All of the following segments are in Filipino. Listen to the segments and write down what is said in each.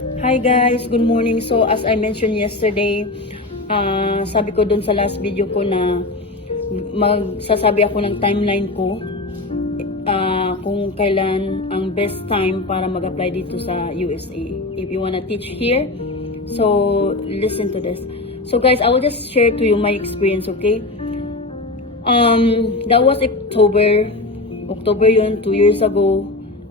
Hi guys, good morning. So as I mentioned yesterday, sabi ko dun sa last video ko na magsasabi ako ng timeline ko kung kailan ang best time para mag-apply dito sa USA. If you wanna teach here, so listen to this. So guys, I will just share to you my experience, okay? That was October yun, 2 years ago,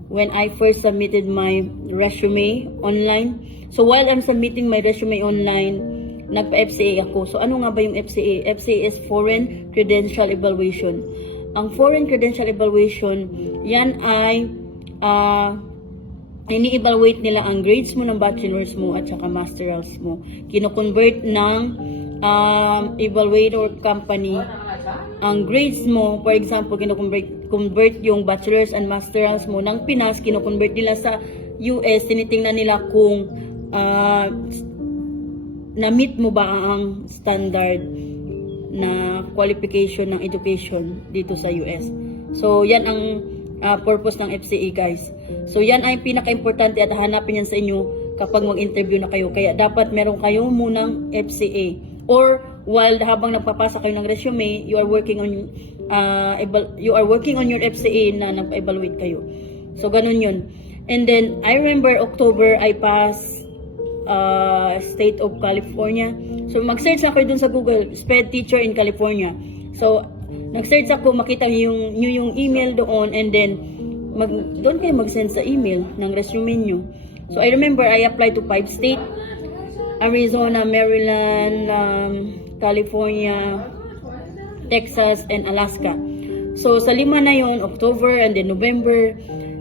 when I first submitted my resume online. So while I'm submitting my resume online, nagpa-FCA ako. So ano nga ba yung FCA? FCA is Foreign Credential Evaluation. Ang Foreign Credential Evaluation, yan ay ini-evaluate nila ang grades mo ng bachelor's mo at saka master's mo. Kino-convert ng evaluator company ang grades mo. For example, kino-convert yung bachelor's and master's mo ng Pinas, kino-convert nila sa US, tinitingnan nila kung na-meet mo ba ang standard na qualification ng education dito sa US. So, yan ang purpose ng FCA, guys. So, yan ay pinaka-importante at hanapin yan sa inyo kapag mag-interview na kayo. Kaya, dapat meron kayo munang FCA. Or, while habang nagpapasa kayo ng resume, you are working on your FCA na nagpa-evaluate kayo. So, ganun yun. And then, I remember October, I passed State of California. So, mag-search ako dun sa Google, SPED Teacher in California. So, nag-search ako, makita nyo yung email doon, and then, doon kayo mag-send sa email ng resume nyo. So, I remember, I applied to 5 states, Arizona, Maryland, California, Texas, and Alaska. So, sa 5 na yon, October, and then November,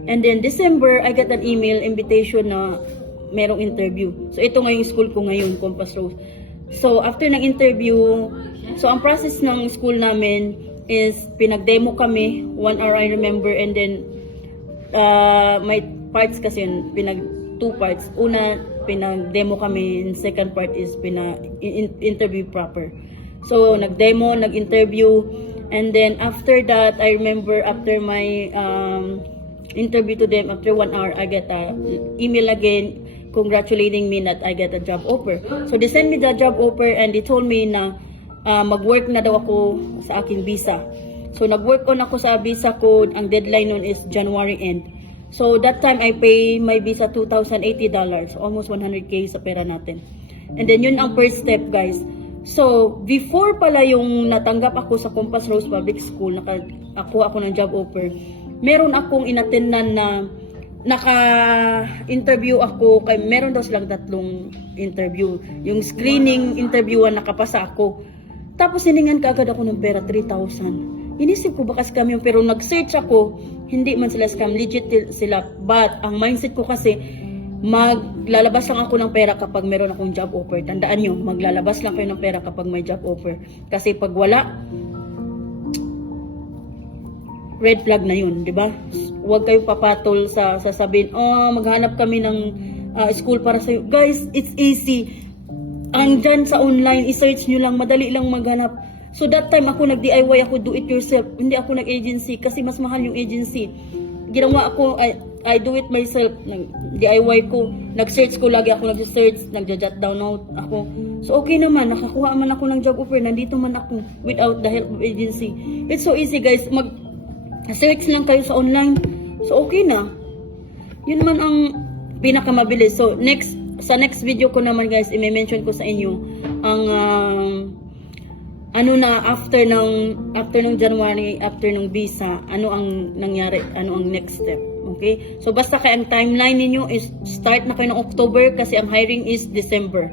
and then December, I got an email invitation na merong interview. So, ito nga yung school ko ngayon, Compass Rose. So, after ng interview, so, ang process ng school namin is pinag-demo kami, 1 hour I remember, and then, may parts kasi yun, 2 parts. Una, pinag-demo kami, and second part is interview proper. So, nag-demo, nag-interview, and then after that, I remember after my interview to them, after 1 hour, I get a email again, congratulating me that I get a job offer. So, they sent me the job offer, and they told me na mag-work na daw ako sa aking visa. So, nag-work on ako sa visa ko, ang deadline nun is January end. So, that time, I pay my visa $2,080, almost 100K sa pera natin. And then, yun ang first step, guys. So, before pala yung natanggap ako sa Compass Rose Public School, ako ng job offer, meron akong inattendan na naka-interview ako, meron daw silang 3 interview. Yung screening interview, nakapasa ako. Tapos, hiningan ka agad ako ng pera, 3,000. Inisip ko baka scam yun, pero nag-search ako, hindi man sila scam, legit sila. But, ang mindset ko kasi, maglalabas lang ako ng pera kapag meron akong job offer. Tandaan nyo, maglalabas lang kayo ng pera kapag may job offer. Kasi pag wala, red flag na yun, di ba? Huwag kayong papatol sa sasabihin, maghanap kami ng school para sa'yo. Guys, it's easy. Andyan sa online, i-search nyo lang, madali lang maghanap. So that time ako nag-DIY ako, do it yourself. Hindi ako nag-agency kasi mas mahal yung agency. Ginawa ako, I do it myself. Nag-DIY ko, nag-search ko lagi ako, nag-search, nag-jot down out ako. So okay naman, nakakuha man ako ng job offer, nandito man ako without the help of agency. It's so easy, guys. Mag-search lang kayo sa online. So okay na. Yun man ang pinakamabilis. So sa next video ko naman, guys, i-mention ko sa inyo ang after ng January, after ng visa, ano ang nangyari, ano ang next step. Okay? So basta kaya ang timeline ninyo is start na kayo ng October kasi ang hiring is December.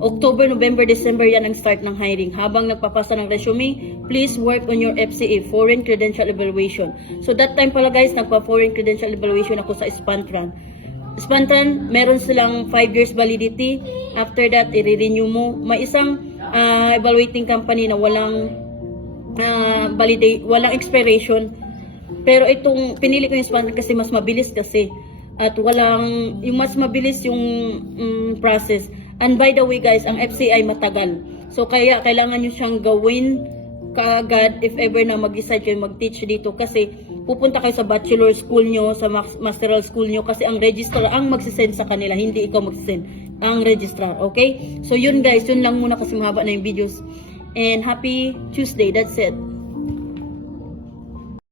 October, November, December, yan ang start ng hiring. Habang nagpapasa ng resume, please work on your FCA, Foreign Credential Evaluation. So that time pala, guys, nagpa-Foreign Credential Evaluation ako sa Spantran. Spantran, meron silang 5 years validity. After that, i-renew mo. May isang evaluating company na walang walang expiration. Pero itong pinili ko yung Spantran kasi mas mabilis kasi. At yung mas mabilis yung process. And by the way, guys, ang FCA ay matagal. So kaya kailangan nyo siyang gawin kaagad if ever na mag-decide kayo mag-teach dito kasi pupunta kayo sa bachelor school nyo, sa masteral school nyo, kasi ang registrar ang magsisend sa kanila, hindi ikaw magsisend, ang registrar, okay? So yun guys, yun lang muna kasi mahaba na yung videos. And happy Tuesday, that's it.